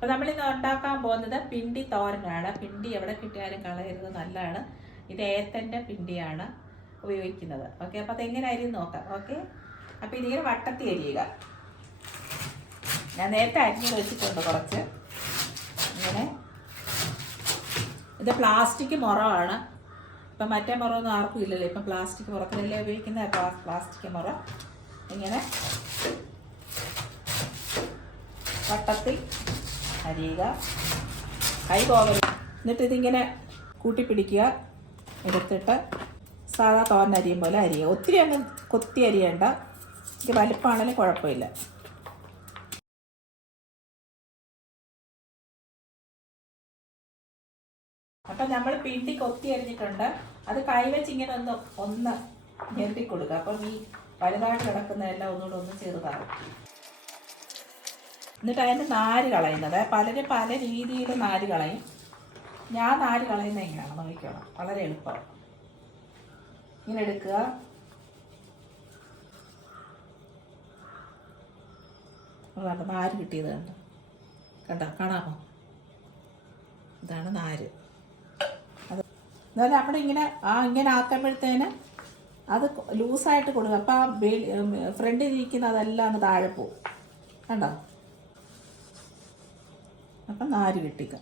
അപ്പോൾ നമ്മളിന്ന് ഉണ്ടാക്കാൻ പോകുന്നത് പിണ്ടി തോരനാണ്. പിണ്ടി എവിടെ കിട്ടിയാലും കളയരുത് നല്ലതാണ്. ഇത് ഏത്തന്റെ പിണ്ടിയാണ് ഉപയോഗിക്കുന്നത്. ഓക്കെ അപ്പോൾ അതെങ്ങനെ അരിയും നോക്കാം. ഓക്കെ അപ്പോൾ ഇതിങ്ങനെ വട്ടത്തി അരിയുക. ഞാൻ നേരത്തെ അരിഞ്ഞ് വെച്ചിട്ടുണ്ട് കുറച്ച്. ഇങ്ങനെ. ഇത് പ്ലാസ്റ്റിക് മുറമാണ് ഇപ്പം മറ്റേ മുറമൊന്നും ആർക്കും ഇല്ലല്ലോ. ഇപ്പം പ്ലാസ്റ്റിക് മുറത്തിലല്ലേ ഉപയോഗിക്കുന്ന പ്ലാസ്റ്റിക് മുറ. ഇങ്ങനെ. വട്ടത്തിൽ അരിയുക. കൈ പോകരുത് എന്നിട്ട് ഇതിങ്ങനെ കൂട്ടിപ്പിടിക്കുക. എടുത്തിട്ട് സാധാ തോരൻ പോലെ അരിയുക. ഒത്തിരി അങ്ങ് കൊത്തി അരിയണ്ട. ഇത് വലുപ്പമാണെങ്കിലും കുഴപ്പമില്ല. അപ്പം നമ്മൾ പിണ്ടി കൊത്തി അരിഞ്ഞിട്ടുണ്ട്. അത് കൈവച്ച് ഇങ്ങനെ ഒന്ന് ഒന്ന് ഞെരട്ടി കൊടുക്കുക അപ്പം ഈ വലുതായിട്ട് കിടക്കുന്നതെല്ലാം ഒന്നുകൂടെ ഒന്ന് ചെറുതാകും എന്നിട്ട് അതിന്റെ നാര് കളയുന്നത്. പലരും പല രീതിയിൽ നാര് കളയും. ഞാൻ നാല് കളയുന്നത് എങ്ങനെയാണ് നോക്കിക്കോണം വളരെ എളുപ്പമാണ്. ഇങ്ങനെ എടുക്കുക. അതാണ് നാര് കിട്ടിയത് കണ്ടോ? കണ്ടോ? കാണാമോ? ഇതാണ് നാര്. അത് എന്നാലും അവിടെ ഇങ്ങനെ ആ ഇങ്ങനെ ആക്കുമ്പോഴത്തേന് അത് ലൂസായിട്ട് കൊടുക്കുക. അപ്പോൾ ആ അതെല്ലാം അങ്ങ് താഴെ പോകും. കണ്ടോ? അപ്പം നാല് കിട്ടിക്ക.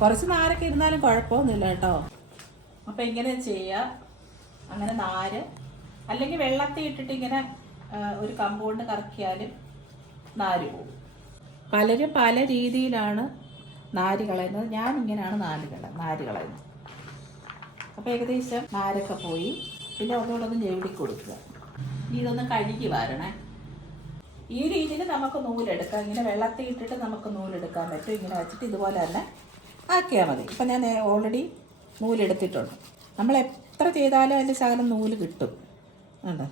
കുറച്ച് നാരൊക്കെ ഇരുന്നാലും കുഴപ്പമൊന്നുമില്ല കേട്ടോ. അപ്പം ഇങ്ങനെ ചെയ്യുക അങ്ങനെ നാര് അല്ലെങ്കിൽ വെള്ളത്തിൽ ഇട്ടിട്ട് ഇങ്ങനെ ഒരു കമ്പൗണ്ട് കറക്കിയാലും നാര് പോകും. പലരും പല രീതിയിലാണ് നാര് കളയുന്നത്. ഞാൻ ഇങ്ങനെയാണ് നാല് കള നാര് കളയുന്നത്. അപ്പോൾ ഏകദേശം നാരൊക്കെ പോയി. പിന്നെ ഒന്നുകൂടെ ഒന്ന് ഞെവിടി കൊടുക്കുക ഇനി ഇതൊന്ന് കഴുകി വരണേ. ഈ രീതിയിൽ നമുക്ക് നൂലെടുക്കാം. ഇങ്ങനെ വെള്ളത്തിൽ ഇട്ടിട്ട് നമുക്ക് നൂലെടുക്കാൻ പറ്റും. ഇങ്ങനെ വെച്ചിട്ട് ഇതുപോലെ തന്നെ ആക്കിയാൽ മതി. ഇപ്പം ഞാൻ ഓൾറെഡി നൂലെടുത്തിട്ടുണ്ട്. നമ്മൾ എത്ര ചെയ്താലും അതിന്റെ ശകലം നൂൽ കിട്ടും. ഉണ്ടോ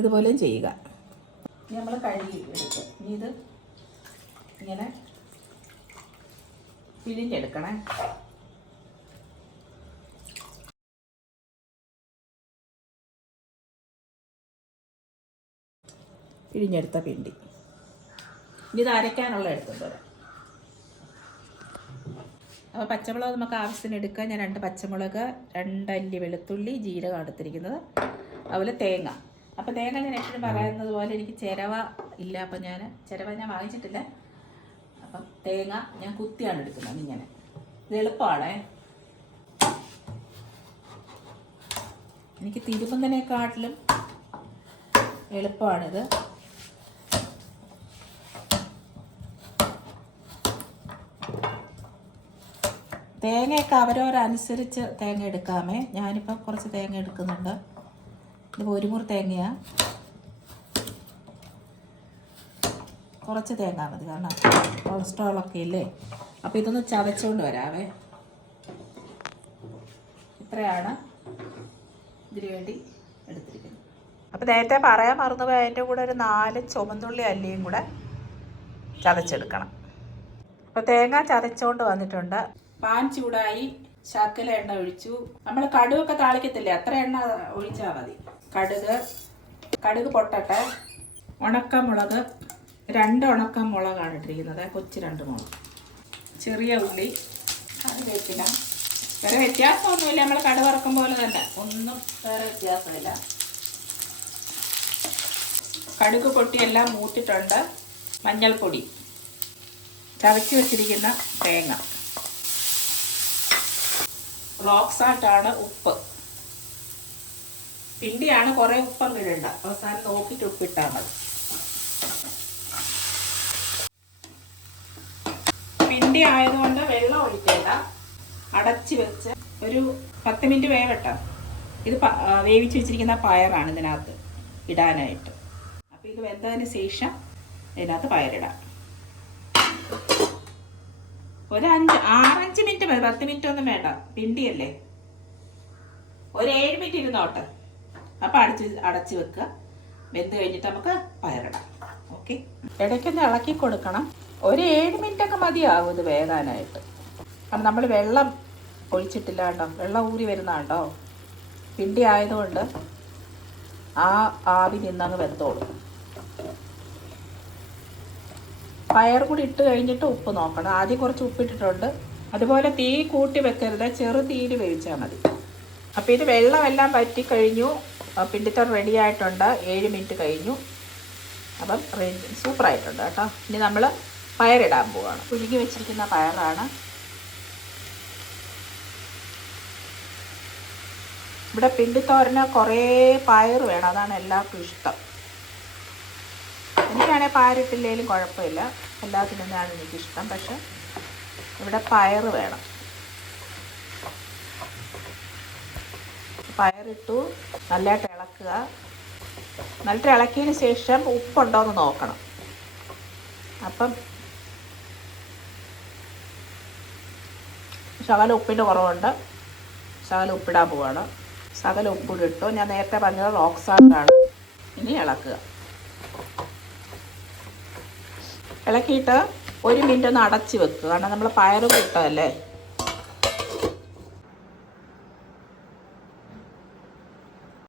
ഇതുപോലെയും ചെയ്യുക. ഇനി നമ്മൾ കഴുകി എടുക്കും. ഇനി ഇത് ഇങ്ങനെ പിഴിഞ്ഞെടുക്കണേ. പിഴിഞ്ഞെടുത്ത പിണ്ടി ഇനി ഇത് അരയ്ക്കാനുള്ള എടുത്തിട്ട് വരാം അപ്പോൾ പച്ചമുളക് നമുക്ക് ആവശ്യത്തിന് എടുക്കാം. ഞാൻ രണ്ട് പച്ചമുളക് രണ്ടല്ലി വെളുത്തുള്ളി ജീരകം എടുത്തിരിക്കുന്നത്. അതുപോലെ തേങ്ങ. അപ്പോൾ തേങ്ങ ഞാൻ എപ്പോഴും പറയുന്നത് പോലെ എനിക്ക് ചിരവ ഇല്ല. അപ്പം ഞാൻ ചിരവ ഞാൻ വാങ്ങിച്ചിട്ടില്ല. അപ്പം തേങ്ങ ഞാൻ കുത്തിയാണ് എടുക്കുന്നത് ഇങ്ങനെ. ഇത് എളുപ്പമാണേ. എനിക്ക് തിരുമുന്നതിനെക്കാട്ടിലും എളുപ്പമാണിത്. തേങ്ങയൊക്കെ അവരവരനുസരിച്ച് തേങ്ങ എടുക്കാമേ. ഞാനിപ്പോൾ കുറച്ച് തേങ്ങ എടുക്കുന്നുണ്ട്. ഇത് ഒരു മുറി തേങ്ങയാണ് കുറച്ച് തേങ്ങ മതി കാരണം കൊളസ്ട്രോളൊക്കെ ഇല്ലേ? അപ്പോൾ ഇതൊന്ന് ചതച്ചുകൊണ്ട് വരാവേ. ഇത്രയാണ് ഇതിന് വേണ്ടി എടുത്തിരിക്കുന്നത്. അപ്പോൾ നേരത്തെ പറയാൻ മറന്നുപോയി അതിന്റെ കൂടെ ഒരു നാല് ചുമന്നുള്ളി അല്ലിയും കൂടെ ചതച്ചെടുക്കണം. അപ്പോൾ തേങ്ങ ചതച്ചുകൊണ്ട് വന്നിട്ടുണ്ട്. പാൻ ചൂടായി ശർക്കര എണ്ണ ഒഴിച്ചു. നമ്മൾ കടുകൊക്കെ താളിക്കത്തില്ലേ? അത്ര എണ്ണ ഒഴിച്ചാൽ മതി. കടുക് കടുക് പൊട്ടട്ടെ. ഉണക്കമുളക് രണ്ട് ഉണക്കമുളകാണ് ഇട്ടിരിക്കുന്നത്. കൊച്ചു രണ്ട് മുളക്. ചെറിയ ഉള്ളി. അത് വേപ്പില വേറെ വ്യത്യാസമൊന്നുമില്ല. നമ്മൾ കട വറക്കും പോലെ തന്നെ. ഒന്നും വേറെ വ്യത്യാസമില്ല. കടുക് പൊട്ടിയെല്ലാം മൂത്തിട്ടുണ്ട്. മഞ്ഞൾപ്പൊടി. ചതച്ച് വെച്ചിരിക്കുന്ന തേങ്ങ. റോക്സായിട്ടാണ് ഉപ്പ്. പിണ്ടിയാണ് കുറേ ഉപ്പം ഇടണ്ട അവസാനം നോക്കിയിട്ട് ഉപ്പിട്ടാൽ മതി. പിണ്ടി ആയതുകൊണ്ട് വെള്ളം ഒഴിക്കേണ്ട. അടച്ച് വെച്ച് ഒരു പത്ത് മിനിറ്റ് വേവട്ടോ. ഇത് വേവിച്ച് വെച്ചിരിക്കുന്ന പയറാണ് ഇതിനകത്ത് ഇടാനായിട്ട്. അപ്പോൾ ഇത് വെന്തതിന് ശേഷം ഇതിനകത്ത് പയറിടാം. ഒരു അഞ്ച് ആറഞ്ച് മിനിറ്റ് മതി പത്ത് മിനിറ്റ് ഒന്നും വേണ്ട. പിണ്ടിയല്ലേ? ഒരു ഏഴ് മിനിറ്റ് ഇരുന്നോട്ടെ. അപ്പം അടച്ച് അടച്ച് വെക്കുക. വെന്ത് കഴിഞ്ഞിട്ട് നമുക്ക് പയറിടാം. ഓക്കെ? ഇടയ്ക്കൊന്ന് ഇളക്കി കൊടുക്കണം. ഒരു ഏഴ് മിനിറ്റ് ഒക്കെ മതിയാവും ഇത് വേകാനായിട്ട്. അപ്പം നമ്മൾ വെള്ളം ഒഴിച്ചിട്ടില്ല കേട്ടോ. വെള്ളം ഊരി വരുന്ന പിണ്ടി ആയതുകൊണ്ട് ആ ആവി നിന്നങ്ങ് വെന്തോളും. പയർ കൂടി ഇട്ട് കഴിഞ്ഞിട്ട് ഉപ്പ് നോക്കണം. ആദ്യം കുറച്ച് ഉപ്പിട്ടിട്ടുണ്ട്. അതുപോലെ തീ കൂട്ടി വെക്കരുത്. ചെറു തീയിൽ വേവിച്ചാൽ മതി. അപ്പോൾ ഇത് വെള്ളമെല്ലാം പറ്റി കഴിഞ്ഞു. പിണ്ടിത്തോട് റെഡി ആയിട്ടുണ്ട്. ഏഴ് മിനിറ്റ് കഴിഞ്ഞു. അപ്പം സൂപ്പറായിട്ടുണ്ട് കേട്ടോ. ഇനി നമ്മൾ പയറിടാൻ പോവുകയാണ് പുഴുകി വെച്ചിരിക്കുന്ന പയറാണ്. ഇവിടെ പിണ്ടിത്തോരന് കുറേ പയർ വേണം. അതാണ് എല്ലാവർക്കും ഇഷ്ടം. എനിക്കാണെങ്കിൽ പയറിട്ടില്ലെങ്കിലും കുഴപ്പമില്ല. എല്ലാത്തിനും തന്നെയാണ് എനിക്കിഷ്ടം. പക്ഷെ ഇവിടെ പയർ വേണം. പയറിട്ടു നല്ലതായിട്ട് ഇളക്കുക. നല്ലതായിട്ട് ഇളക്കിയതിന് ശേഷം ഉപ്പുണ്ടോ എന്ന് നോക്കണം. അപ്പം ശകല ഉപ്പിന്റെ കുറവുണ്ട്. ശകല ഉപ്പിടാൻ പോവാണ്. ശകല ഉപ്പിടിട്ടു. ഞാൻ നേരത്തെ പറഞ്ഞത് റോക്ക് ഇനി ഇളക്കുക. ഇളക്കിയിട്ട് ഒരു മിനിറ്റ് ഒന്ന് അടച്ച് വെക്കുക കാരണം നമ്മൾ പയർ ഇട്ടതല്ലേ